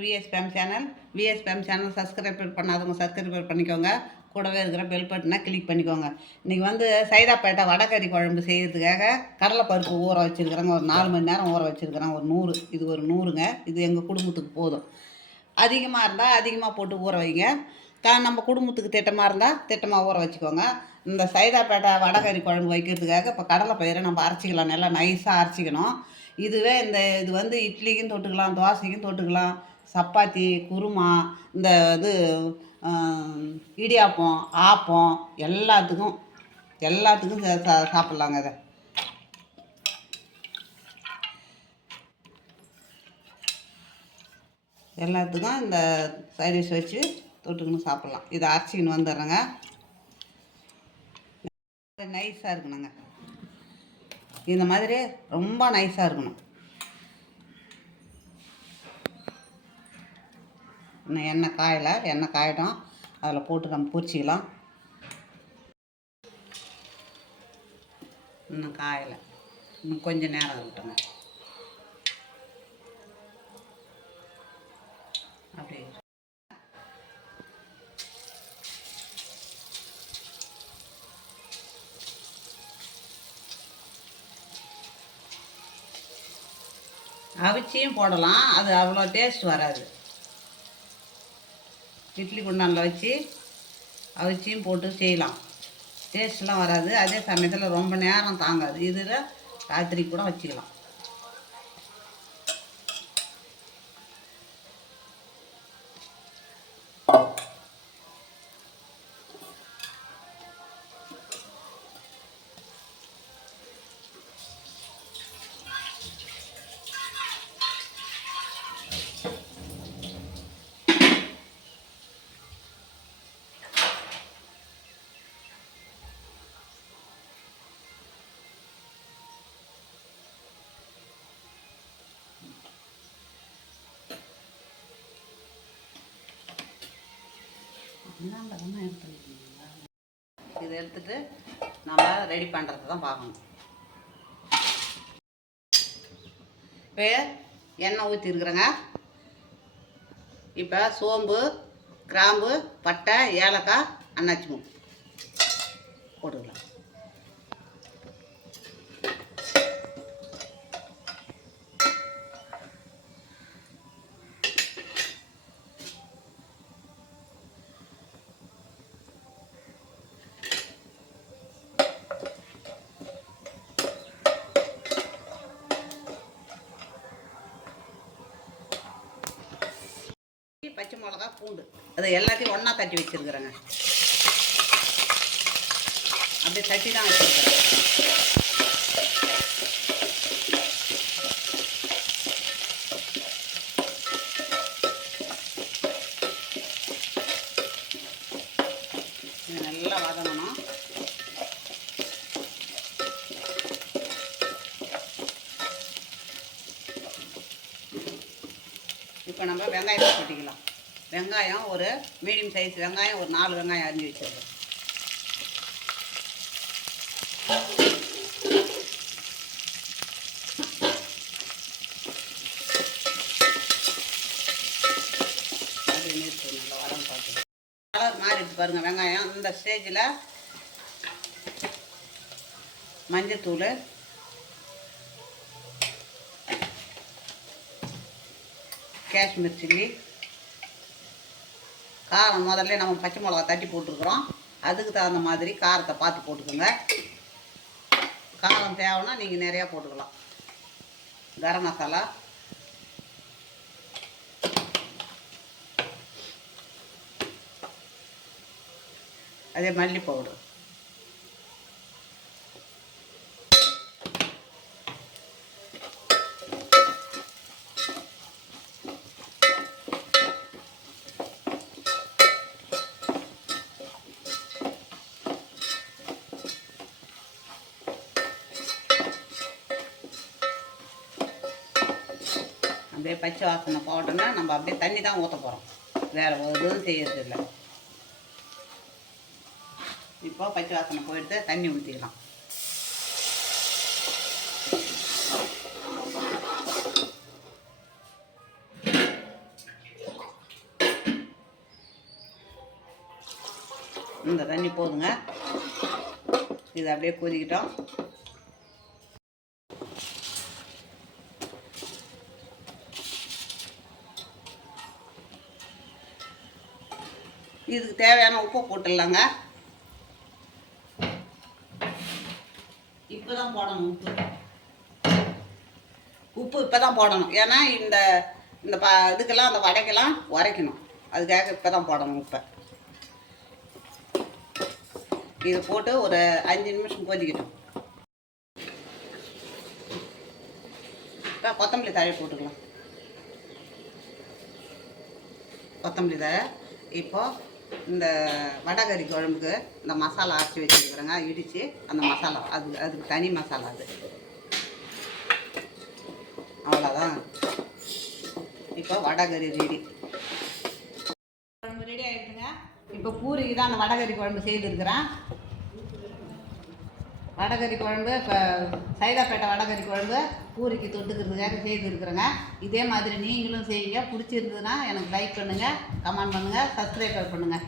VS Fame channel VS Fame channel subscribe பண்ணாதவங்க subscribe பண்ணிக்கோங்க. கூடவே இருக்கிற பெல் பட்டனை கிளிக் பண்ணிக்கோங்க. இன்றைக்கி வந்து சைதாப்பேட்டை வடகறி குழம்பு செய்கிறதுக்காக கடலைப்பருப்பு ஊற வச்சுருக்குறேங்க. ஒரு நாலு மணி நேரம் ஊற வச்சுருக்குறேன். ஒரு நூறு. இது ஒரு நூறுங்க. இது எங்கள் குடும்பத்துக்கு போதும். அதிகமாக இருந்தால் அதிகமாக போட்டு ஊற வைங்க. கா நம்ம குடும்பத்துக்கு திட்டமாக இருந்தால் திட்டமாக ஊற வச்சுக்கோங்க. இந்த சைதாப்பேட்டை வடகறி குழம்பு வைக்கிறதுக்காக இப்போ கடலை பயிரை நம்ம அரைச்சிக்கலாம். நல்லா நைஸாக அரைச்சிக்கணும். இதுவே இந்த இது வந்து இட்லிக்கும் தொட்டுக்கலாம் தோசைக்கும் தொட்டுக்கலாம். சப்பாத்தி குருமா இந்த இது இடியாப்பம் ஆப்பம் எல்லாத்துக்கும் எல்லாத்துக்கும் சாப்பிட்லாங்க இதை. எல்லாத்துக்கும் இந்த சைடிஷ் வச்சு தொட்டுக்கணும் சாப்பிட்லாம். இதை அரைச்சிக்கின்னு வந்துடுறேங்க. நைஸாக இருக்கணுங்க. இந்த மாதிரி ரொம்ப நைஸாக இருக்கணும். இன்னும் எண்ணெய் காயலை எண்ணெய் காயட்டும். அதில் போட்டு நம்ம பொரிச்சிக்கலாம். இன்னும் காயலை. இன்னும் கொஞ்சம் நேரம் விட்டுங்க அப்படி அவிச்சியும் போடலாம். அது அவ்வளோ டேஸ்ட் வராது. இட்லி குண்டானில் வச்சு அவிச்சியும் போட்டு செய்யலாம். டேஸ்ட்லாம் வராது. அதே சமயத்தில் ரொம்ப நேரம் தாங்காது. இதில் ராத்திரி கூட வச்சுக்கலாம். இதை எடுத்துட்டு நம்ம ரெடி பண்ணுறது தான் பார்க்கணும். இப்போ எண்ணெய் ஊற்றிருக்குறேங்க இப்போ சோம்பு கிராம்பு பட்டை ஏலக்காய் அன்னாச்சி மூ போட்டுக்கலாம். பச்சை மிளகா பூண்டு. அதை எல்லாத்தையும் ஒன்றா தட்டி வச்சுருக்குறேங்க. அப்படியே தட்டி தான் வச்சுருக்குறேன். இப்போ நம்ம வெங்காயத்தை கொட்டிக்கலாம். வெங்காயம் ஒரு மீடியம் சைஸ் வெங்காயம் ஒரு நாலு வெங்காயம் அரிஞ்சு வச்சிருக்கோம். நல்லா வரம் பார்த்து கலர் மாறிட்டு பாருங்கள் வெங்காயம். இந்த ஸ்டேஜில் மஞ்சத்தூள் காஷ்மீர் சில்லி. காரம் முதல்ல நம்ம பச்சை மிளகா தட்டி போட்டிருக்கிறோம். அதுக்கு தகுந்த மாதிரி காரத்தை பார்த்து போட்டுக்கோங்க. காரம் தேவைன்னா நீங்கள் நிறையா போட்டுக்கலாம். கரம் மசாலா. அதே மல்லி பவுடர் அப்படியே பச்சை வாசனை போட்டோன்னா நம்ம அப்படியே தண்ணி தான் ஊற்ற போகிறோம் வேறு எதுவும் செய்யறதில்லை. இப்போ பச்சை வாசனை போயிட்டு தண்ணி ஊற்றிக்கலாம் இந்த தண்ணி போதுங்க. இது அப்படியே கொதிக்கிட்டோம். இதுக்கு தேவையான உப்பு போட்டுடலாங்க. இப்போ தான் போடணும் உப்பு. உப்பு இப்போ தான் போடணும். ஏன்னா இந்த இந்த ப இதுக்கெல்லாம் அந்த வடைக்கெல்லாம் உரைக்கணும். அதுக்காக இப்போ தான் போடணும் உப்பை. இது போட்டு ஒரு அஞ்சு நிமிஷம் கொதிக்கட்டும். இப்போ கொத்தமல்லி தழை போட்டுக்கலாம். கொத்தமல்லி தழை. இப்போது இந்த வடகறி குழம்புக்கு இந்த மசாலா அரைச்சி வச்சுருக்குறேங்க இடித்து அந்த மசாலா அது அதுக்கு தனி மசாலா அது. அவ்வளோதான் இப்போ வடகறி ரெடி குழம்பு ரெடி ஆகிடுதுங்க இப்போ பூரிக்கு தான் அந்த வடகறி குழம்பு செய்திருக்கிறேன். வடகறி குழம்பு இப்போ சைதாப்பேட்டை வடகறி குழம்பு பூரிக்கு தொட்டுக்கிறதுக்காக செய்திருக்கிறேங்க இதே மாதிரி நீங்களும் செய்யுங்க. பிடிச்சிருந்ததுன்னா எனக்கு லைக் பண்ணுங்கள் கமெண்ட் பண்ணுங்கள் சப்ஸ்கிரைபர் பண்ணுங்கள்